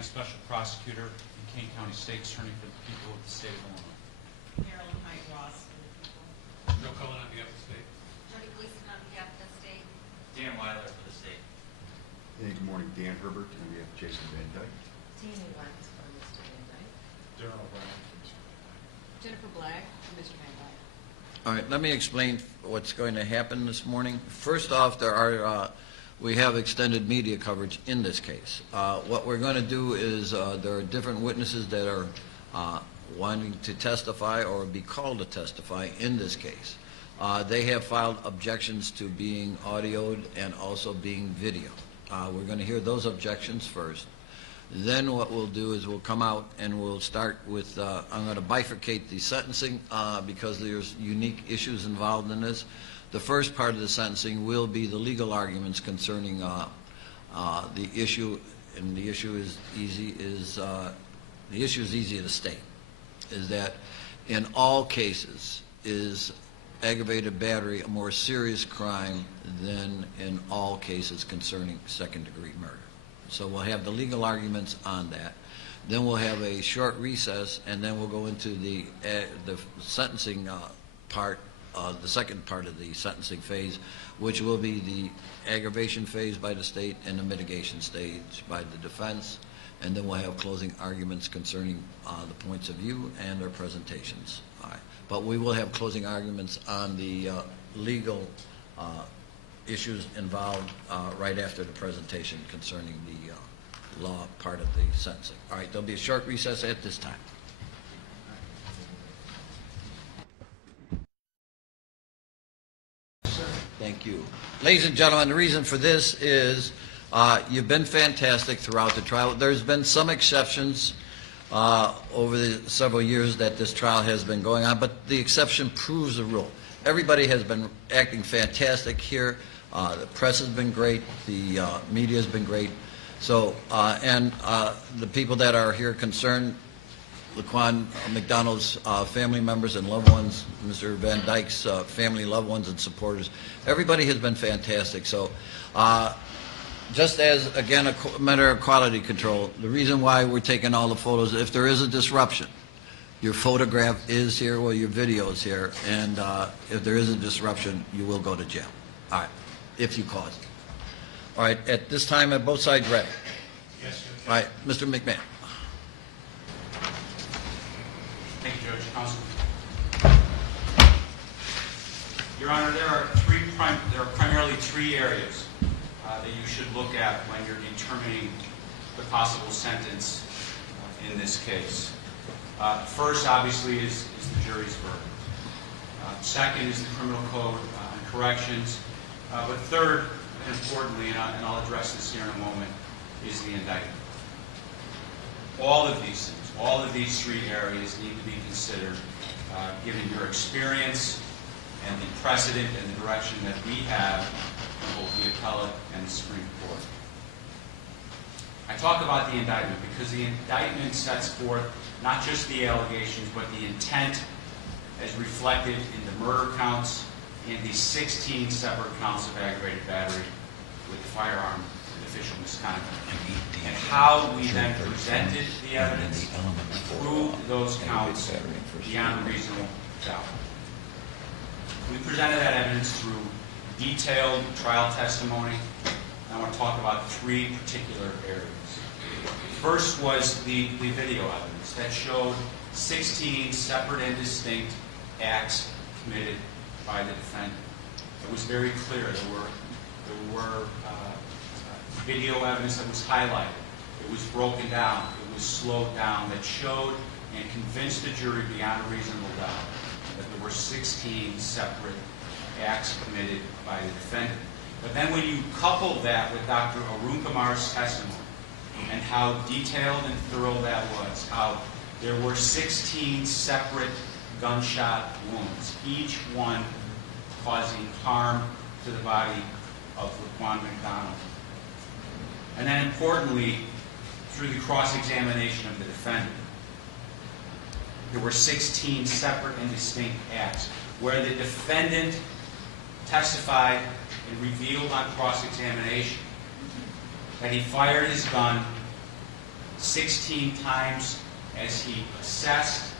Rand, Special Prosecutor and Kane County State Attorney for the people of the state of Illinois. Marilyn Hyde Ross for the people. Joe Cullen on behalf of the state. Jody Gleason on behalf of the state. Dan Weiler for the state. Hey, good morning, Dan Herbert, and we have Jason Van Dyke. Tammy Wines for Mr. Van Dyke. Darrell Brown for Mr. Van Dyke. Jennifer Black for Mr. Van Dyke. All right, let me explain what's going to happen this morning. First off, we have extended media coverage in this case. What we're going to do is there are different witnesses that are wanting to testify or be called to testify in this case. They have filed objections to being audioed and also being videoed. We're going to hear those objections first. Then what we'll do is we'll come out and we'll start with, I'm going to bifurcate the sentencing because there's unique issues involved in this. The first part of the sentencing will be the legal arguments concerning the issue, and the issue is easy to state, is that in all cases is aggravated battery a more serious crime than in all cases concerning second-degree murder. So we'll have the legal arguments on that. Then we'll have a short recess, and then we'll go into the sentencing part, the second part of the sentencing phase, which will be the aggravation phase by the state and the mitigation stage by the defense. And then we'll have closing arguments concerning the points of view and their presentations. All right. But we will have closing arguments on the legal issues involved right after the presentation concerning the law part of the sentencing. All right, there'll be a short recess at this time. Thank you. Ladies and gentlemen, the reason for this is you've been fantastic throughout the trial. There's been some exceptions over the several years that this trial has been going on, but the exception proves the rule. Everybody has been acting fantastic here. The press has been great. The media has been great. So, and the people that are here concerned, Laquan McDonald's family members and loved ones, Mr. Van Dyke's family, loved ones, and supporters, everybody has been fantastic. So, just as, again, a matter of quality control, the reason why we're taking all the photos, if there is a disruption, your photograph is here or your video is here, and if there is a disruption, you will go to jail. All right, if you cause it. All right, at this time, are both sides ready? Yes, sir. All right, Mr. McMahon. Thank you, Judge. Counsel. Your Honor, there are primarily three areas that you should look at when you're determining the possible sentence in this case. First, obviously, is the jury's verdict. Second is the criminal code and corrections. But third, and importantly, and I'll address this here in a moment, is the indictment. All of these things, all of these three areas need to be considered given your experience and the precedent and the direction that we have from both the appellate and the Supreme Court. I talk about the indictment because the indictment sets forth not just the allegations, but the intent as reflected in the murder counts and the 16 separate counts of aggravated battery with firearm and official misconduct, and how we then presented the evidence, proved those counts beyond reasonable doubt. We presented that evidence through detailed trial testimony, and I want to talk about three particular areas. First was the video evidence that showed 16 separate and distinct acts committed by the defendant. It was very clear. There were video evidence that was highlighted. It was broken down. It was slowed down. That showed and convinced the jury beyond a reasonable doubt that there were 16 separate acts committed by the defendant. But then when you couple that with Dr. Arun Kumar's testimony and how detailed and thorough that was, how there were 16 separate gunshot wounds, each one causing harm to the body of Laquan McDonald. And then importantly, through the cross-examination of the defendant, there were 16 separate and distinct acts where the defendant testified and revealed on cross-examination that he fired his gun 16 times as he assessed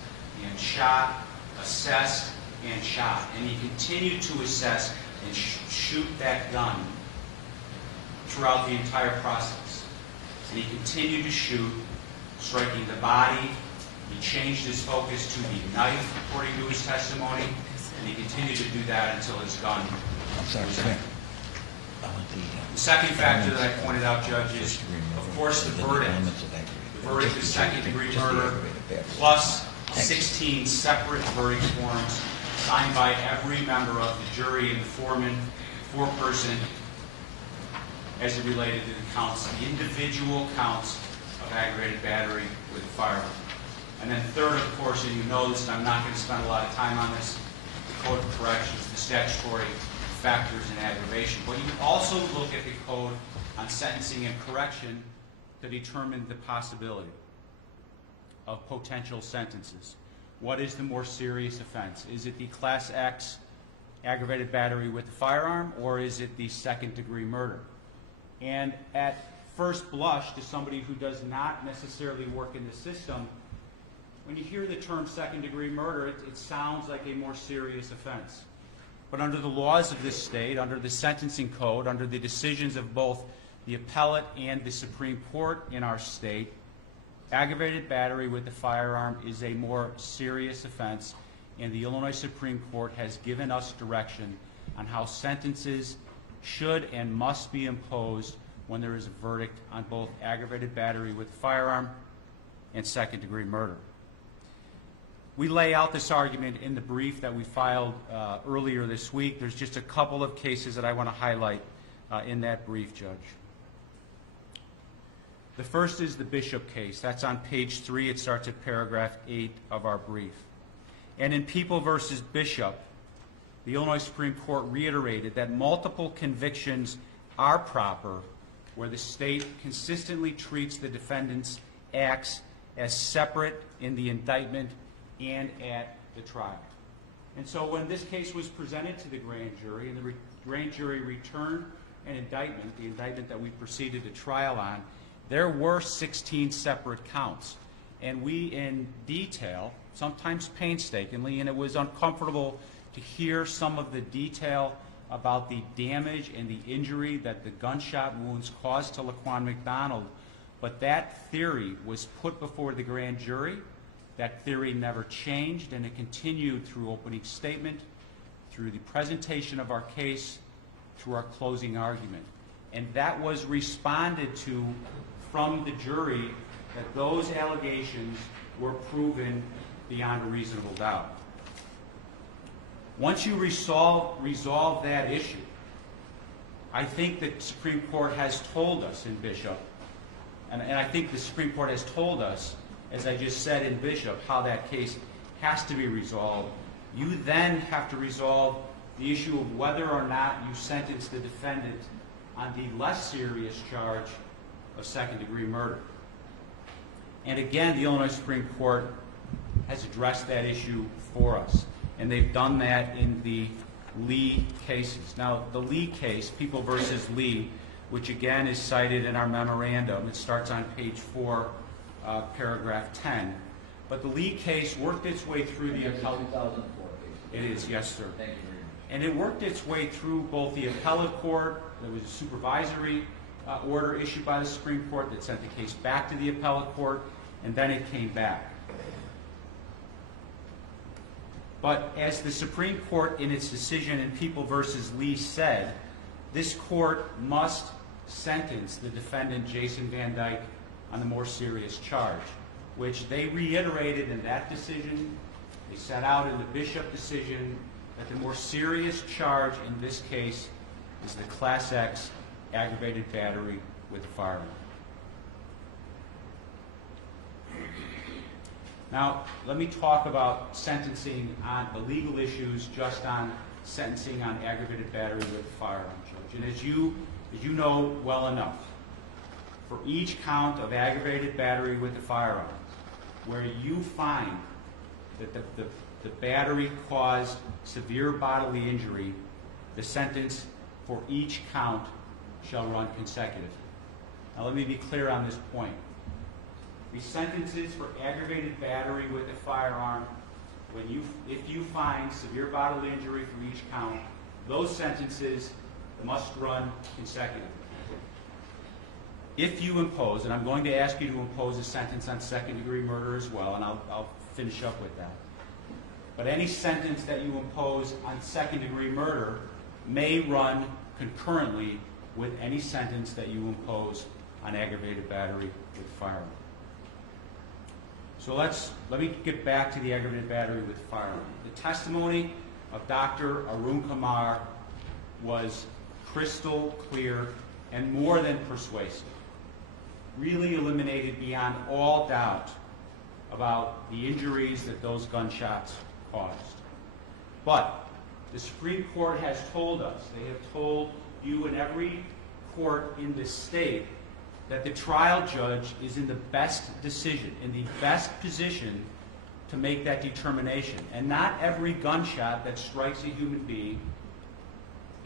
and shot, assessed and shot. And he continued to assess and shoot that gun throughout the entire process. And he continued to shoot, striking the body. He changed his focus to the knife, according to his testimony, and he continued to do that until his gun was empty. The second factor that I pointed out, Judge, is, of course, the verdict. The verdict is second-degree murder, plus 16 separate verdict forms signed by every member of the jury and the foreman, foreperson, as it related to the counts, the individual counts of aggravated battery with a firearm. And then third, of course, and you know this, and I'm not going to spend a lot of time on this, the Code of Corrections, the statutory factors in aggravation. But you also look at the Code on sentencing and correction to determine the possibility of potential sentences. What is the more serious offense? Is it the Class X aggravated battery with a firearm, or is it the second-degree murder? And at first blush, to somebody who does not necessarily work in the system, when you hear the term second-degree murder, it sounds like a more serious offense. But under the laws of this state, under the sentencing code, under the decisions of both the appellate and the Supreme Court in our state, aggravated battery with a firearm is a more serious offense, and the Illinois Supreme Court has given us direction on how sentences should and must be imposed when there is a verdict on both aggravated battery with a firearm and second-degree murder. We lay out this argument in the brief that we filed earlier this week. There's just a couple of cases that I want to highlight in that brief, Judge. The first is the Bishop case. That's on page 3. It starts at paragraph 8 of our brief. And in People v. Bishop, the Illinois Supreme Court reiterated that multiple convictions are proper where the state consistently treats the defendant's acts as separate in the indictment and at the trial. And so when this case was presented to the grand jury and the grand jury returned an indictment, the indictment that we proceeded to trial on, there were 16 separate counts. And we, in detail, sometimes painstakingly, and it was uncomfortable to hear some of the detail about the damage and the injury that the gunshot wounds caused to Laquan McDonald, but that theory was put before the grand jury. That theory never changed, and it continued through opening statement, through the presentation of our case, through our closing argument. And that was responded to from the jury that those allegations were proven beyond a reasonable doubt. Once you resolve that issue, I think the Supreme Court has told us in Bishop, and I think the Supreme Court has told us, as I just said in Bishop, how that case has to be resolved. You then have to resolve the issue of whether or not you sentence the defendant on the less serious charge of second-degree murder. And again, the Illinois Supreme Court has addressed that issue for us, and they've done that in the Lee cases. Now, the Lee case, People v. Lee, which again is cited in our memorandum, it starts on page 4, paragraph 10. But the Lee case worked its way through the appellate. 2004 case. It is, yes, sir. Thank you very much. And it worked its way through both the appellate court, there was a supervisory order issued by the Supreme Court that sent the case back to the appellate court, and then it came back. But as the Supreme Court in its decision in People v. Lee said, this court must sentence the defendant, Jason Van Dyke, on the more serious charge, which they reiterated in that decision. They set out in the Bishop decision that the more serious charge in this case is the Class X aggravated battery with a firearm. Now, let me talk about sentencing on the legal issues, just on sentencing on aggravated battery with a firearm, Judge. And as you know well enough, for each count of aggravated battery with a firearm, where you find that the battery caused severe bodily injury, the sentence for each count shall run consecutively. Now let me be clear on this point. The sentences for aggravated battery with a firearm, if you find severe bodily injury for each count, those sentences must run consecutively. If you impose, and I'm going to ask you to impose a sentence on second-degree murder as well, and I'll finish up with that. But any sentence that you impose on second-degree murder may run concurrently with any sentence that you impose on aggravated battery with firearm. So let me get back to the aggravated battery with firearm. The testimony of Dr. Arun Kumar was crystal clear and more than persuasive. Really eliminated beyond all doubt about the injuries that those gunshots caused. But the Supreme Court has told us, they have told you and every court in this state, that the trial judge is in the best position to make that determination. And not every gunshot that strikes a human being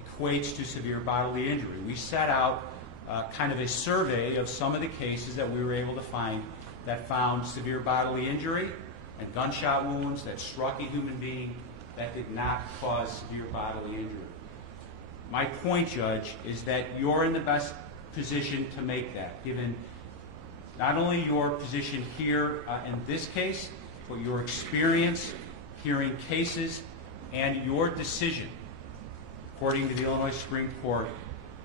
equates to severe bodily injury. We set out kind of a survey of some of the cases that we were able to find that found severe bodily injury and gunshot wounds that struck a human being that did not cause severe bodily injury. My point, Judge, is that you're in the best position to make that, given not only your position here in this case, but your experience hearing cases, and your decision, according to the Illinois Supreme Court,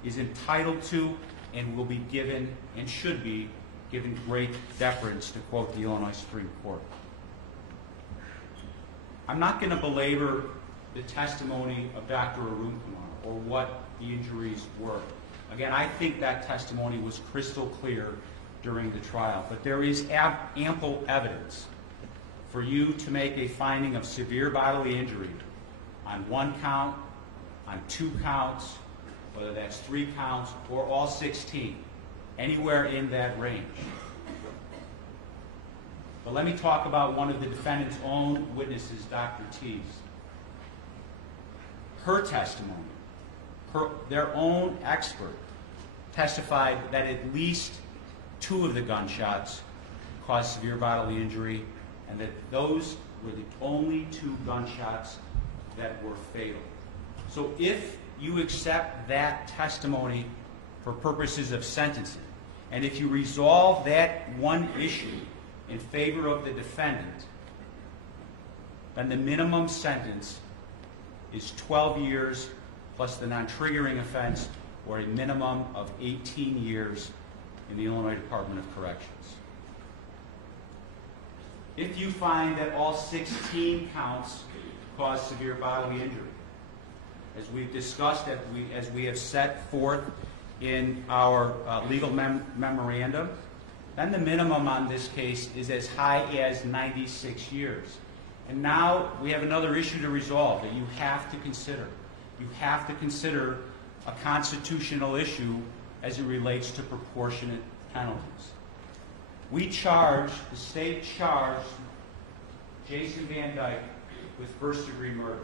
is entitled to and will be given and should be given great deference, to quote the Illinois Supreme Court. I'm not going to belabor the testimony of Dr. Arun Kumar or what the injuries were. Again, I think that testimony was crystal clear during the trial, but there is ample evidence for you to make a finding of severe bodily injury on one count, on 2 counts, whether that's 3 counts or all 16, anywhere in that range. But let me talk about one of the defendant's own witnesses, Dr. Teese. Her testimony, their own expert, testified that at least 2 of the gunshots caused severe bodily injury, and that those were the only 2 gunshots that were fatal. So if you accept that testimony for purposes of sentencing, and if you resolve that one issue in favor of the defendant, then the minimum sentence is 12 years plus the non-triggering offense, or a minimum of 18 years in the Illinois Department of Corrections. If you find that all 16 counts cause severe bodily injury, as we've discussed, as we have set forth in our legal memorandum, then the minimum on this case is as high as 96 years. And now we have another issue to resolve that you have to consider. You have to consider a constitutional issue as it relates to proportionate penalties. The state charged Jason Van Dyke with first-degree murder.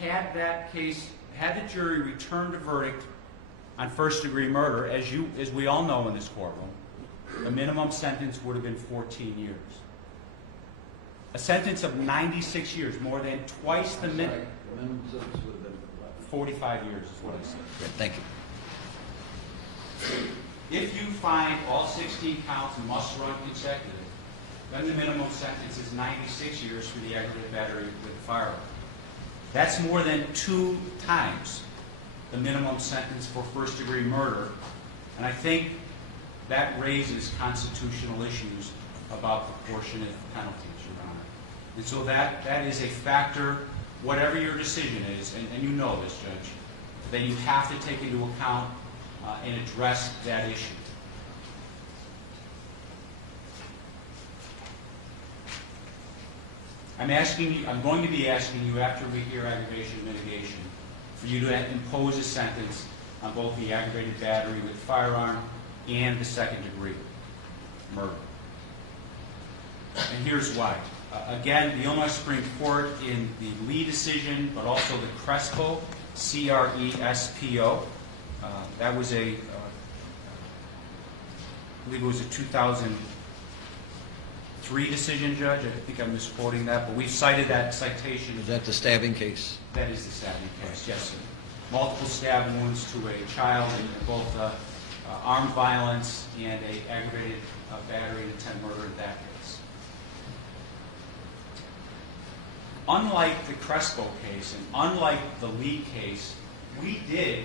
Had the jury returned a verdict on first-degree murder, as we all know in this courtroom, the minimum sentence would have been 14 years. A sentence of 96 years, more than twice the minimum. The minimum sentence would have been 45 years is what I said. Good, thank you. If you find all 16 counts must run consecutive, then the minimum sentence is 96 years for the aggravated battery with a firearm. That's more than 2 times the minimum sentence for first-degree murder, and I think that raises constitutional issues about proportionate penalties, Your Honor. And so that is a factor, whatever your decision is, and you know this, Judge, that you have to take into account and address that issue. I'm going to be asking you, after we hear aggravation and mitigation, for you to impose a sentence on both the aggravated battery with firearm and the second-degree murder. And here's why. Again, the Illinois Supreme Court, in the Lee decision, but also the Crespo, C-R-E-S-P-O, that was a believe it was a 2003 decision, Judge. I think I'm misquoting that, but we've cited that citation. Is that the stabbing case? That is the stabbing case, yes, sir. Multiple stab wounds to a child in both armed violence and a aggravated battery and attempt murder in that case. Unlike the Crespo case and unlike the Lee case, we did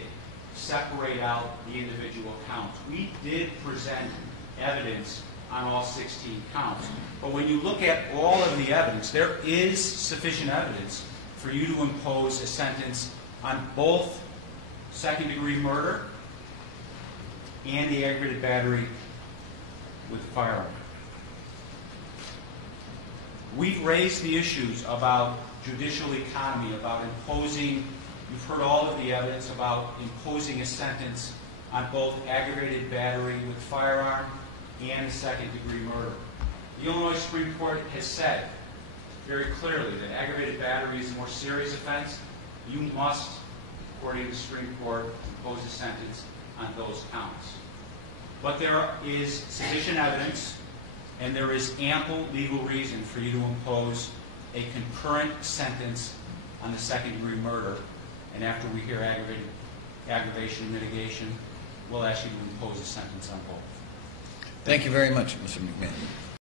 separate out the individual counts. We did present evidence on all 16 counts. But when you look at all of the evidence, there is sufficient evidence for you to impose a sentence on both second-degree murder and the aggravated battery with the firearm. We've raised the issues about judicial economy, about imposing, you've heard all of the evidence about imposing a sentence on both aggravated battery with firearm and a second-degree murder. The Illinois Supreme Court has said very clearly that aggravated battery is a more serious offense. You must, according to the Supreme Court, impose a sentence on those counts. But there is sufficient evidence and there is ample legal reason for you to impose a concurrent sentence on the second-degree murder. And after we hear aggravation and mitigation, we'll ask you to impose a sentence on both. Thank you very much, Mr. McMahon.